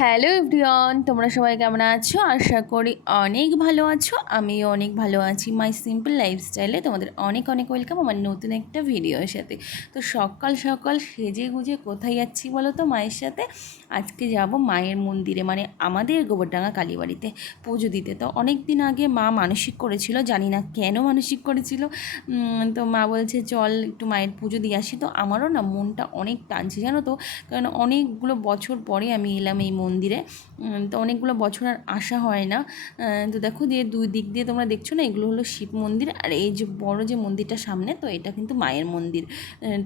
Hello everyone, তোমরা সবাই কেমন আছো? আশা করি অনেক ভালো আছো। আমিও অনেক ভালো আছি। মাই সিম্পল লাইফস্টাইলে তোমাদের অনেক অনেক ওয়েলকাম আমার নতুন একটা ভিডিওর সাথে। তো সকাল সকাল সেজে গুজে কোথায় যাচ্ছি বলো তো? মায়ের সাথে আজকে যাব মায়ের মন্দিরে, মানে আমাদের গোবরডাঙ্গা কালীবাড়িতে পুজো দিতে। তো অনেক দিন আগে মা মানসিক করেছিল, জানি না কেন মানসিক করেছিল। তো মা বলছে চল একটু মায়ের পুজো দিয়ে আসি। তো আমারও না মনটা অনেক টানছে জানো তো, কারণ অনেকগুলো বছর পরে আমি এলাম এই মন্দিরে। তো অনেকগুলো বছর আর আসা হয় না। তো দেখো দিয়ে দুই দিক দিয়ে তোমরা দেখছো না, এগুলো হলো শিব মন্দির, আর এই যে বড় যে মন্দিরটা সামনে, তো এটা কিন্তু মায়ের মন্দির।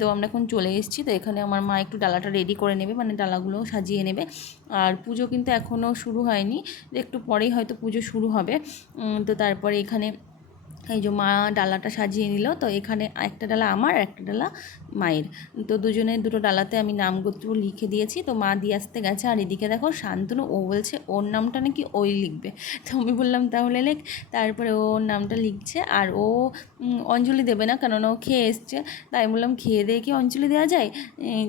তো আমরা এখন চলে এসেছি। তো এখানে আমার মা একটু ডালাটা রেডি করে নেবে, মানে ডালাগুলো সাজিয়ে নেবে। আর পুজো কিন্তু এখনও শুরু হয়নি, একটু পরেই হয়তো পুজো শুরু হবে। তো তারপরে এখানে এই যে মা ডালাটা সাজিয়ে নিল। তো এখানে একটা ডালা আমার, একটা ডালা মায়ের। তো দুজনে দুটো ডালাতে আমি নাম গোত্র লিখে দিয়েছি। তো মা দিয়ে আসতে গেছে। আর এদিকে দেখো শান্তনু, ও বলছে ওর নামটা নাকি ওই লিখবে। তো আমি বললাম তাহলে লেখ। তারপরে ওর নামটা লিখছে। আর ও অঞ্জলি দেবে না, কেননা ও খেয়ে এসছে। তাই বললাম খেয়ে দিয়ে কি অঞ্জলি দেওয়া যায়?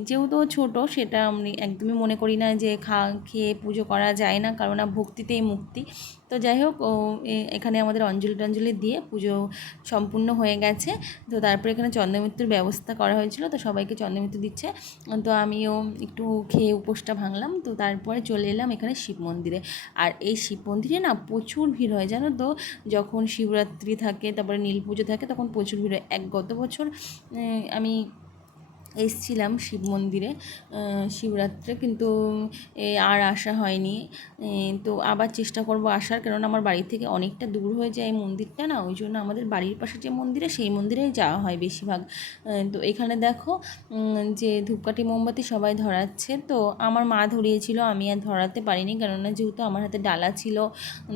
যেহেতু ও ছোটো, সেটা আমি একদমই মনে করি না যে খেয়ে পুজো করা যায় না, কারণ ভক্তিতেই মুক্তি। তো যাই হোক, ও এখানে আমাদের অঞ্জলি টঞ্জলি দিয়ে পুজো সম্পূর্ণ হয়ে গেছে। তো তারপরে এখানে চন্দ্রমৃত্যুর ব্যবস্থা করা হয়েছিল, তো সবাইকে চন্দ্রমৃত্যু দিচ্ছে। তো আমিও একটু খেয়ে উপোসটা ভাঙলাম। তো তারপরে চলে এলাম এখানে শিব মন্দিরে। আর এই শিব মন্দিরে না প্রচুর ভিড় হয় জানো তো, যখন শিবরাত্রি থাকে, তারপরে নীল পুজো থাকে, তখন প্রচুর ভিড় হয়। গত বছর আমি এসছিলাম শিব মন্দিরে শিবরাত্রে, কিন্তু আর আসা হয়নি। তো আবার চেষ্টা করব আসার, কারণ আমার বাড়ি থেকে অনেকটা দূর হয়ে যায় এই মন্দিরটা না, ওই জন্য আমাদের বাড়ির পাশে যে মন্দিরে, সেই মন্দিরেই যাওয়া হয় বেশিরভাগ। তো এখানে দেখো যে ধূপকাঠি মোমবাতি সবাই ধরাচ্ছে। তো আমার মা ধরিয়েছিল, আমি আর ধরাতে পারিনি, কেননা যেহেতু আমার হাতে ডালা ছিল,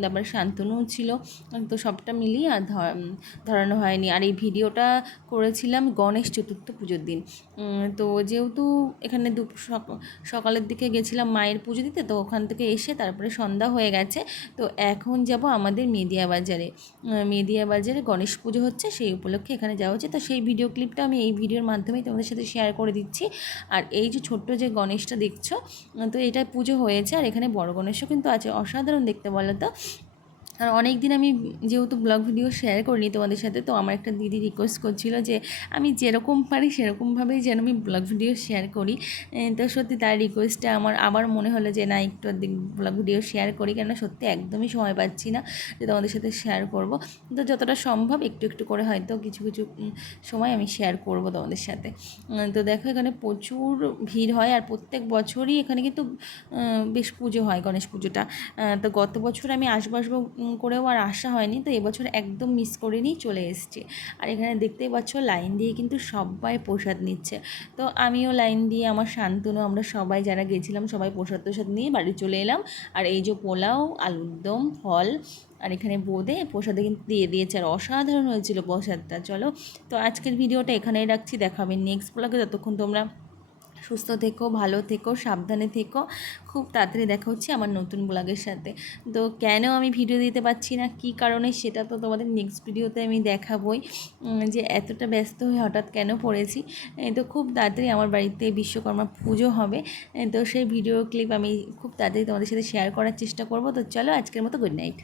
তারপরে শান্তনুও ছিল, তো সবটা মিলিয়ে আর ধরানো হয়নি। আর এই ভিডিওটা করেছিলাম গণেশ চতুর্থ পুজোর দিন। তো যেহেতু এখানে সকালের দিকে গেছিলাম মায়ের পুজো দিতে, তো ওখান থেকে এসে তারপরে সন্ধ্যা হয়ে গেছে। তো এখন যাব আমাদের মেদিয়া বাজারে। মেদিয়া বাজারে গণেশ পুজো হচ্ছে, সেই উপলক্ষে এখানে যাওয়া হচ্ছে। তো সেই ভিডিও ক্লিপটা আমি এই ভিডিওর মাধ্যমেই তোমাদের সাথে শেয়ার করে দিচ্ছি। আর এই যে ছোট্ট যে গণেশটা দেখছো, তো এটা পুজো হয়েছে। আর এখানে বড় গণেশও কিন্তু আছে, অসাধারণ দেখতে বলো তো। আর অনেক দিন আমি যেহেতু ব্লগ ভিডিও শেয়ার করিনি তোমাদের সাথে, তো আমার একটা দিদি রিকোয়েস্ট করছিল যে আমি যেরকম পারি সেরকমভাবেই যেন আমি ব্লগ ভিডিও শেয়ার করি। তো সত্যি তার রিকোয়েস্টে আমার আবার মনে হলো যে না, একটু ব্লগ ভিডিও শেয়ার করি, কেননা সত্যি একদমই সময় পাচ্ছি না যে তোমাদের সাথে শেয়ার করব। তো যতটা সম্ভব একটু একটু করে হয়তো কিছু কিছু সময় আমি শেয়ার করব তোমাদের সাথে। তো দেখো এখানে প্রচুর ভিড় হয়, আর প্রত্যেক বছরই এখানে কিন্তু বেশ পুজো হয়, গণেশ পুজোটা। তো গত বছর আমি আসবো করেও আর আসা হয়নি, তো এবছর একদম মিস করে নিয়ে চলে এসেছি। আর এখানে দেখতেই পাচ্ছ লাইন দিয়ে কিন্তু সবাই প্রসাদ নিচ্ছে। তো আমিও লাইন দিয়ে, আমার শান্তনু, আমরা সবাই যারা গেছিলাম সবাই প্রসাদ নিয়ে বাড়ি চলে এলাম। আর এই যে পোলাও, আলুর দম, ফল, আর এখানে বোঁদে প্রসাদে কিন্তু দিয়ে দিয়েছে। আর অসাধারণ হয়েছিল প্রসাদটা। চলো, তো আজকের ভিডিওটা এখানেই রাখছি, দেখাবে নেক্সট ব্লগে। ততক্ষণ তোমরা সুস্থ থেকো, ভালো থেকো, সাবধানে থেকো। খুব তাড়াতাড়ি দেখা হচ্ছে আমার নতুন ব্লগের সাথে। তো কেন আমি ভিডিও দিতে পারছি না, কী কারণে, সেটা তো তোমাদের নেক্সট ভিডিওতে আমি দেখাবই, যে এতটা ব্যস্ত হয়ে হঠাৎ কেন পড়েছি। তো খুব তাড়াতাড়ি আমার বাড়িতে বিশ্বকর্মা পুজো হবে। তো সেই ভিডিও ক্লিপ আমি খুব তাড়াতাড়ি তোমাদের সাথে শেয়ার করার চেষ্টা করব। তো চলো, আজকের মতো গুড নাইট।